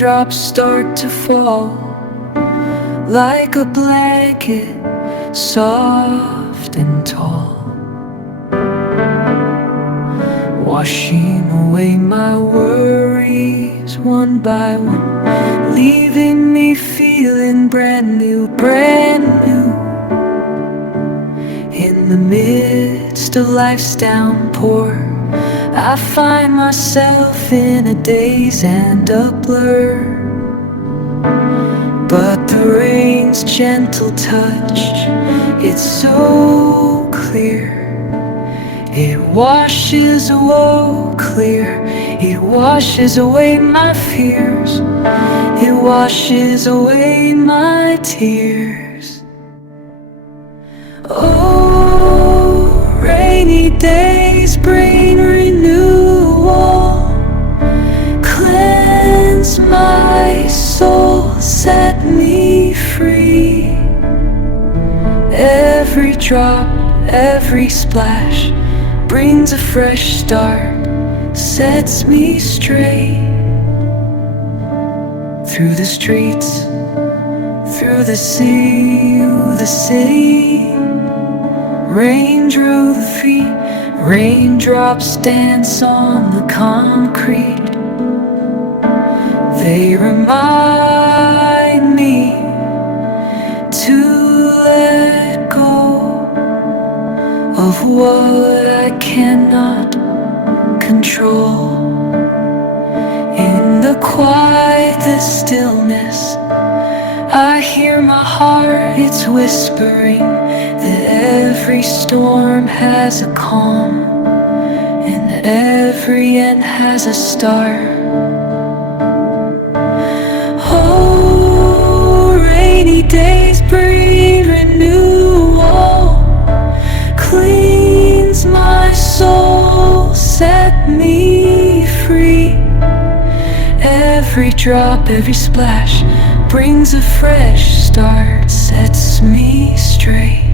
Raindrops start to fall like a blanket, soft and tall, washing away my worries one by one, leaving me feeling brand new, brand new. In the midst of life's downpour, I find myself in a daze and a blur. But the rain's gentle touch, it's so clear. It washes away clear. It washes away my fears. It washes away my tears. Oh, rainy days bring renewal. Cleanse my soul, set me free. Every drop, every splash brings a fresh start, sets me straight. Through the streets, through the city, rain drew the feet, raindrops dance on the concrete. They remind me to let go of what I cannot control. In the quiet, the stillness, I hear my heart, it's whispering that every storm has a calm and every end has a start. Oh, rainy days bring renewal, cleans my soul, set me free. Every drop, every splash brings a fresh start, sets me straight.